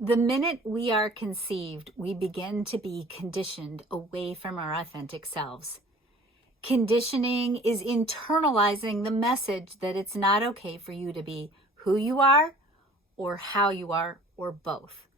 The minute we are conceived, we begin to be conditioned away from our authentic selves. Conditioning is internalizing the message that it's not okay for you to be who you are or how you are or both.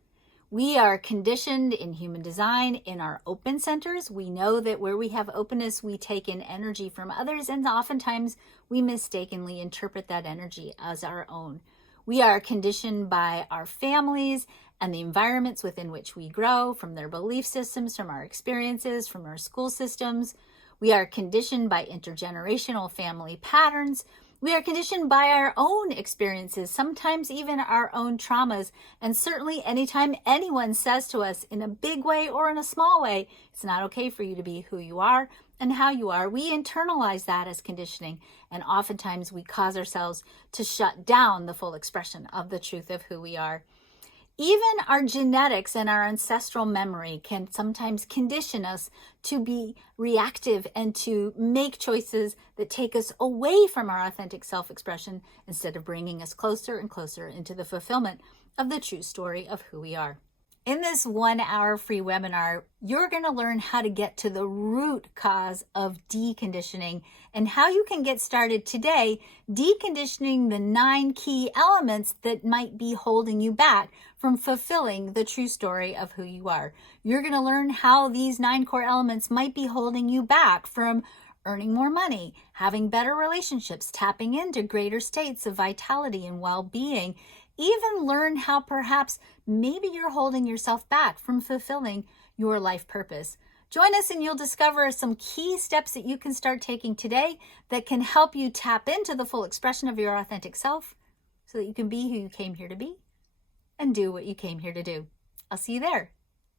We are conditioned in human design in our open centers. We know that where we have openness, we take in energy from others, and oftentimes we mistakenly interpret that energy as our own. We are conditioned by our families and the environments within which we grow, from their belief systems, from our experiences, from our school systems. We are conditioned by intergenerational family patterns. We are conditioned by our own experiences, sometimes even our own traumas. And certainly anytime anyone says to us in a big way or in a small way, it's not okay for you to be who you are and how you are, we internalize that as conditioning. And oftentimes we cause ourselves to shut down the full expression of the truth of who we are. Even our genetics and our ancestral memory can sometimes condition us to be reactive and to make choices that take us away from our authentic self-expression instead of bringing us closer and closer into the fulfillment of the true story of who we are. In this 1-hour free webinar, you're going to learn how to get to the root cause of deconditioning and how you can get started today deconditioning the 9 key elements that might be holding you back from fulfilling the true story of who you are. You're going to learn how these 9 core elements might be holding you back from earning more money, having better relationships, tapping into greater states of vitality and well-being. Even learn how perhaps maybe you're holding yourself back from fulfilling your life purpose. Join us and you'll discover some key steps that you can start taking today that can help you tap into the full expression of your authentic self so that you can be who you came here to be and do what you came here to do. I'll see you there.